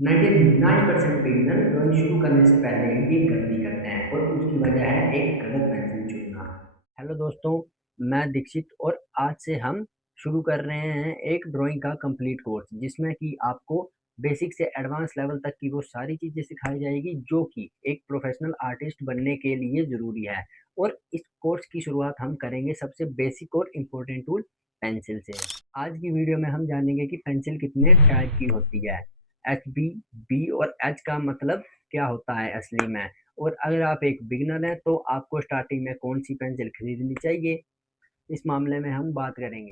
99% beginner drawing शुरू करने से पहले ये गलती करते हैं और उसकी वजह है एक गलत पेंसिल चुनना। हेलो दोस्तों, मैं दीक्षित और आज से हम शुरू कर रहे हैं एक ड्राइंग का कंप्लीट कोर्स जिसमें कि आपको बेसिक से एडवांस लेवल तक की वो सारी चीज़ें सिखाई जाएगी जो कि एक प्रोफेशनल आर्टिस्ट बनने के लिए ज़रूरी है। और इस कोर्स की शुरुआत हम करेंगे सबसे बेसिक और इम्पोर्टेंट टूल पेंसिल से। आज की वीडियो में हम जानेंगे कि पेंसिल कितने टाइप की होती है, एच बी, बी और एच का मतलब क्या होता है असली में, और अगर आप एक बिगिनर हैं तो आपको स्टार्टिंग में कौन सी पेंसिल खरीदनी चाहिए, इस मामले में हम बात करेंगे।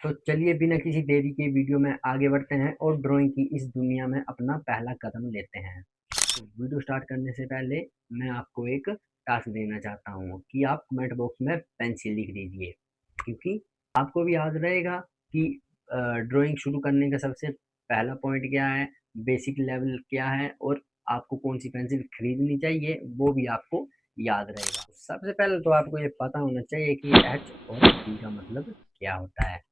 तो चलिए बिना किसी देरी के वीडियो में आगे बढ़ते हैं और ड्राइंग की इस दुनिया में अपना पहला कदम लेते हैं। तो वीडियो स्टार्ट करने से पहले मैं आपको एक टास्क देना चाहता हूँ कि आप कमेंट बॉक्स में पेंसिल लिख दीजिए, क्योंकि आपको भी याद रहेगा कि ड्राइंग शुरू करने का सबसे पहला पॉइंट क्या है, बेसिक लेवल क्या है और आपको कौन सी पेंसिल खरीदनी चाहिए वो भी आपको याद रहेगा। सबसे पहले तो आपको ये पता होना चाहिए कि एच और बी का मतलब क्या होता है।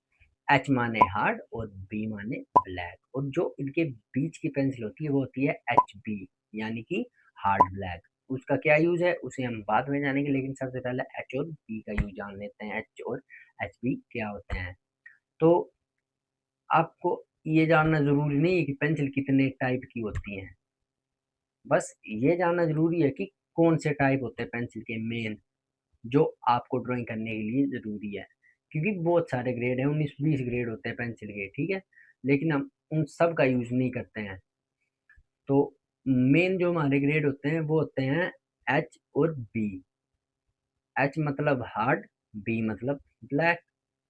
एच माने हार्ड और बी माने ब्लैक, और जो इनके बीच की पेंसिल होती है वो होती है एच बी, यानी कि हार्ड ब्लैक। उसका क्या यूज है उसे हम बाद में जानेंगे, लेकिन सबसे पहले एच और बी का यूज जान लेते हैं, एच और एच बी क्या होते हैं। तो आपको ये जानना जरूरी नहीं है कि पेंसिल कितने टाइप की होती हैं, बस ये जानना जरूरी है कि कौन से टाइप होते हैं पेंसिल के मेन, जो आपको ड्राइंग करने के लिए ज़रूरी है। क्योंकि बहुत सारे ग्रेड हैं, 19-20 ग्रेड होते हैं पेंसिल के, ठीक है? लेकिन हम उन सब का यूज़ नहीं करते हैं। तो मेन जो हमारे ग्रेड होते हैं वो होते हैं एच और बी। एच मतलब हार्ड, बी मतलब ब्लैक।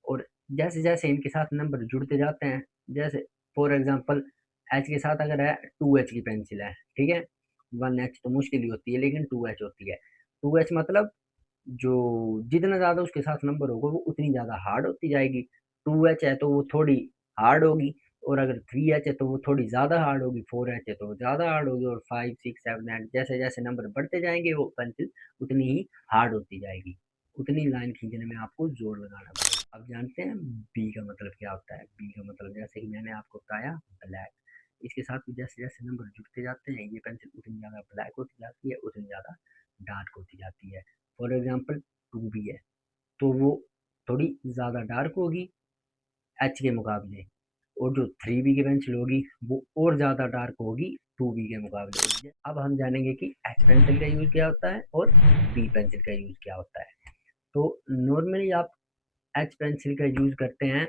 और जैसे जैसे इनके साथ नंबर जुड़ते जाते हैं, जैसे फॉर एग्जांपल एच के साथ अगर है 2H की पेंसिल है, ठीक है? 1H तो मुश्किल ही होती है, लेकिन 2H होती है। 2H मतलब जो जितना ज़्यादा उसके साथ नंबर होगा वो उतनी ज़्यादा हार्ड होती जाएगी। 2H है तो वो थोड़ी हार्ड होगी, और अगर 3H है तो वो थोड़ी ज़्यादा हार्ड होगी, 4H है तो वो ज़्यादा हार्ड होगी, और 5, 6, 7, 8 जैसे जैसे नंबर बढ़ते जाएंगे वो पेंसिल उतनी ही हार्ड होती जाएगी। उतनी लाइन खींचने में आपको जोर लगाना पड़ेगा। अब जानते हैं बी का मतलब क्या होता है। बी का मतलब जैसे कि मैंने आपको बताया, ब्लैक। इसके साथ भी जैसे जैसे नंबर जुड़ते जाते हैं ये पेंसिल उतनी ज़्यादा ब्लैक होती जाती है, उतनी ज़्यादा डार्क होती जाती है। फॉर एग्जाम्पल 2B है तो वो थोड़ी ज़्यादा डार्क होगी एच के मुकाबले, और जो 3B की पेंसिल होगी वो और ज़्यादा डार्क होगी 2B के मुकाबले। अब हम जानेंगे कि एच पेंसिल का यूज़ क्या होता है और बी पेंसिल का यूज़ क्या होता है। तो नॉर्मली आप एच पेंसिल का यूज़ करते हैं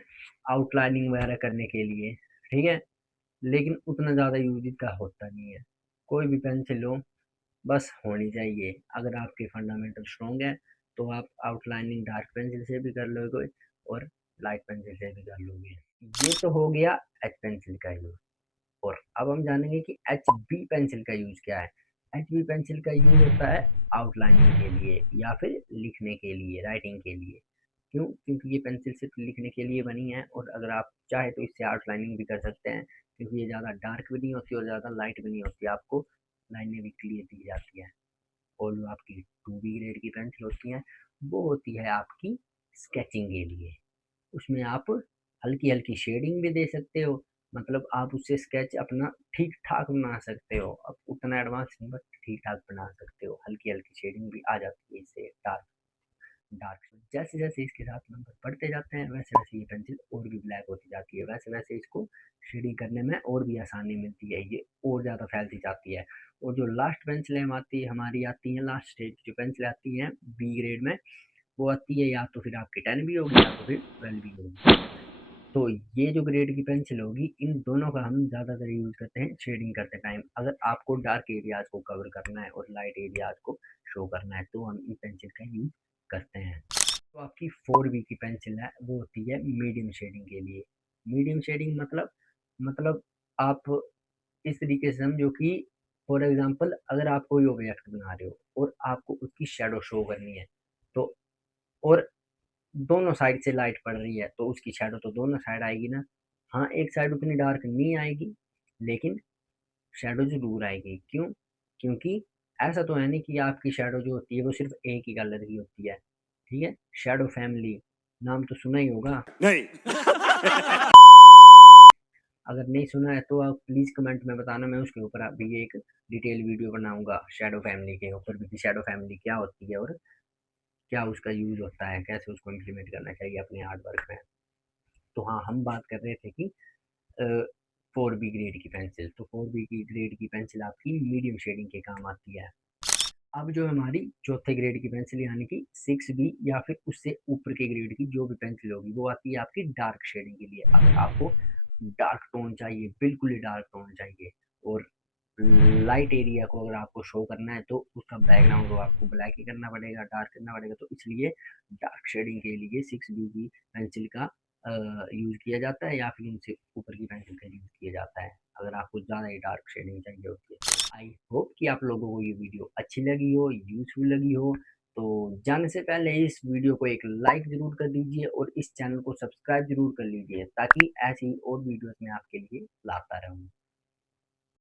आउटलाइनिंग वगैरह करने के लिए, ठीक है? लेकिन उतना ज़्यादा यूज इसका होता नहीं है। कोई भी पेंसिल हो, बस होनी चाहिए। अगर आपके फंडामेंटल स्ट्रॉन्ग है तो आप आउटलाइनिंग डार्क पेंसिल से भी कर लोगे और लाइट पेंसिल से भी कर लोगे। ये तो हो गया एच पेंसिल का यूज। और अब हम जानेंगे कि एच बी पेंसिल का यूज क्या है। एच बी पेंसिल का यूज होता है आउटलाइनिंग के लिए या फिर लिखने के लिए, राइटिंग के लिए। क्यों? क्योंकि ये पेंसिल सिर्फ लिखने के लिए बनी है, और अगर आप चाहे तो इससे आउटलाइनिंग भी कर सकते हैं, क्योंकि ये ज़्यादा डार्क भी नहीं होती और ज़्यादा लाइट भी नहीं होती, आपको लाइनें भी क्लियर दी जाती है। और जो आपकी 2B ग्रेड की पेंसिल होती हैं वो होती है आपकी स्केचिंग के लिए। उसमें आप हल्की हल्की शेडिंग भी दे सकते हो, मतलब आप उससे स्केच अपना ठीक ठाक बना सकते हो। अब उतना एडवांस नहीं, बट ठीक ठाक बना सकते हो, हल्की हल्की शेडिंग भी आ जाती है इससे। डार्क डार्क जैसे जैसे इसके साथ नंबर बढ़ते जाते हैं वैसे वैसे ये पेंसिल और भी ब्लैक होती जाती है, वैसे वैसे इसको शेडिंग करने में और भी आसानी मिलती है, ये और ज़्यादा फैलती जाती है। और जो लास्ट पेंसिलें हम आती है हमारी आती हैं, लास्ट स्टेज जो पेंसिल आती हैं बी ग्रेड में, वो आती है या तो फिर आपकी 10 भी होगी या तो फिर 12 भी होगी। तो ये जो ग्रेड की पेंसिल होगी इन दोनों का हम ज़्यादातर यूज़ करते हैं शेडिंग करते टाइम। अगर आपको डार्क एरियाज को कवर करना है और लाइट एरियाज को शो करना है तो हम इन पेंसिल का यूज़ करते हैं। तो आपकी 4B की पेंसिल है वो होती है मीडियम शेडिंग के लिए। मीडियम शेडिंग मतलब आप इस तरीके से समझो कि फॉर एग्जांपल अगर आप कोई ऑब्जेक्ट बना रहे हो और आपको उसकी शेडो शो करनी है, तो और दोनों साइड से लाइट पड़ रही है तो उसकी शैडो तो दोनों साइड आएगी ना। हाँ, एक साइड उतनी डार्क नहीं आएगी, लेकिन शैडो जरूर आएगी। क्यों? क्योंकि ऐसा तो है नहीं कि आपकी शैडो जो होती है वो सिर्फ एक ही कलर की होती है, ठीक है? शैडो फैमिली नाम तो सुना ही होगा। नहीं। अगर नहीं सुना है तो आप प्लीज़ कमेंट में बताना, मैं उसके ऊपर अभी एक डिटेल वीडियो बनाऊँगा शैडो फैमिली के ऊपर भी, कि शैडो फैमिली क्या होती है और क्या उसका यूज़ होता है, कैसे उसको इम्प्लीमेंट करना चाहिए अपने आर्ट वर्क में। तो हाँ, हम बात कर रहे थे कि अ, 4B ग्रेड की पेंसिल, तो 4B की ग्रेड की पेंसिल आपकी मीडियम शेडिंग के काम आती है। अब जो हमारी चौथे ग्रेड की पेंसिल यानी कि 6B या फिर उससे ऊपर के ग्रेड की जो भी पेंसिल होगी, वो आती है आपकी डार्क शेडिंग के लिए। अगर आपको डार्क टोन चाहिए, बिल्कुल ही डार्क टोन चाहिए और लाइट एरिया को अगर आपको शो करना है, तो उसका बैकग्राउंड वो आपको ब्लैक ही करना पड़ेगा, डार्क करना पड़ेगा। तो इसलिए डार्क शेडिंग के लिए 6B की पेंसिल का यूज़ किया जाता है या फिर उनसे ऊपर की पेंसिल का यूज़ किया जाता है, अगर आपको ज़्यादा ही डार्क शेडिंग चाहिए होती है। आई होप कि आप लोगों को ये वीडियो अच्छी लगी हो, यूज़फुल लगी हो। तो जाने से पहले इस वीडियो को एक लाइक ज़रूर कर दीजिए और इस चैनल को सब्सक्राइब ज़रूर कर लीजिए, ताकि ऐसी और वीडियोज़ मैं आपके लिए लाता रहूँ।